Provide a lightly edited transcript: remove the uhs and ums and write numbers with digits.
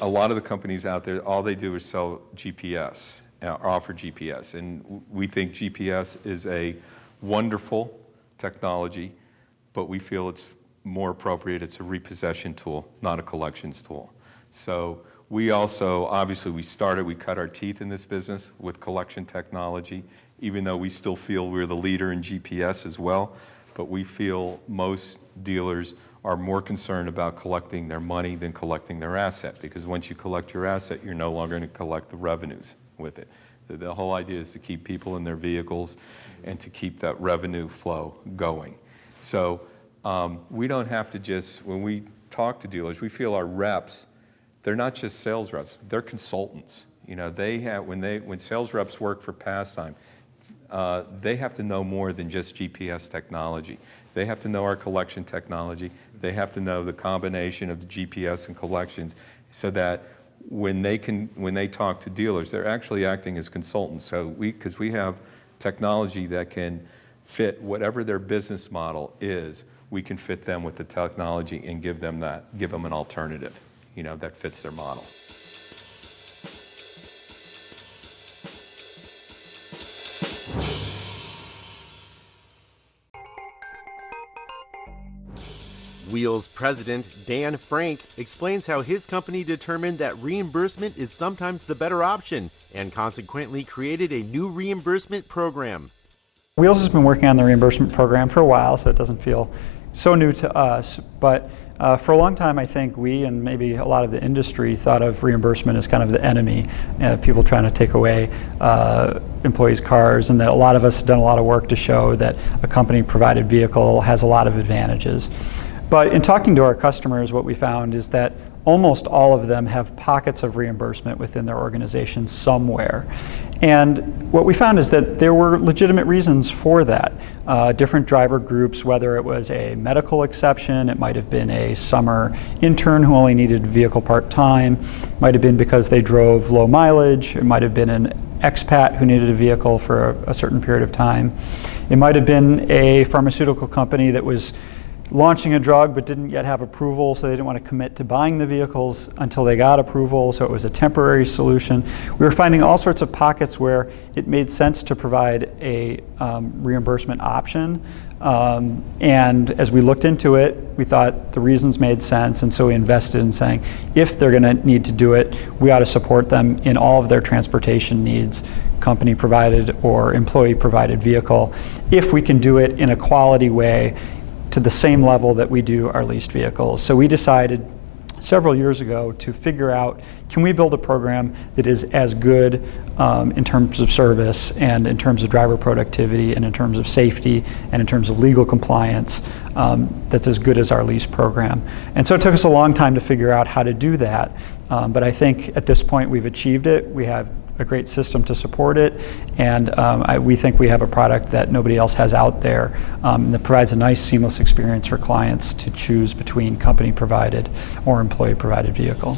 a lot of the companies out there, all they do is sell GPS, or offer GPS. And we think GPS is a wonderful technology, but we feel it's more appropriate. It's a repossession tool, not a collections tool. So we also, obviously we cut our teeth in this business with collection technology, even though we still feel we're the leader in GPS as well. But we feel most dealers are more concerned about collecting their money than collecting their asset, because once you collect your asset, you're no longer going to collect the revenues with it. The whole idea is to keep people in their vehicles and to keep that revenue flow going. So we don't have to just, when we talk to dealers, we feel our reps, they're not just sales reps, they're consultants. You know, they have, when sales reps work for Pastime, they have to know more than just GPS technology. They have to know our collection technology. They have to know the combination of the GPS and collections, so that when they talk to dealers, they're actually acting as consultants. So because we have technology that can fit whatever their business model is, we can fit them with the technology and give them an alternative, you know, that fits their model. Wheels president Dan Frank explains how his company determined that reimbursement is sometimes the better option and consequently created a new reimbursement program. Wheels has been working on the reimbursement program for a while, so it doesn't feel so new to us. But for a long time, I think we and maybe a lot of the industry thought of reimbursement as kind of the enemy, people trying to take away employees' cars, and that a lot of us have done a lot of work to show that a company-provided vehicle has a lot of advantages. But in talking to our customers, what we found is that almost all of them have pockets of reimbursement within their organization somewhere. And what we found is that there were legitimate reasons for that. Different driver groups, whether it was a medical exception, it might have been a summer intern who only needed a vehicle part-time, might have been because they drove low mileage, it might have been an expat who needed a vehicle for a certain period of time. It might have been a pharmaceutical company that was launching a drug but didn't yet have approval, so they didn't want to commit to buying the vehicles until they got approval, so it was a temporary solution. We were finding all sorts of pockets where it made sense to provide a reimbursement option. And as we looked into it, we thought the reasons made sense, and so we invested in saying, if they're going to need to do it, we ought to support them in all of their transportation needs, company provided or employee provided vehicle, if we can do it in a quality way to the same level that we do our leased vehicles. So we decided several years ago to figure out, can we build a program that is as good in terms of service and in terms of driver productivity and in terms of safety and in terms of legal compliance, that's as good as our lease program. And so it took us a long time to figure out how to do that, but I think at this point we've achieved it. We have a great system to support it, and we think we have a product that nobody else has out there that provides a nice seamless experience for clients to choose between company provided or employee provided vehicle.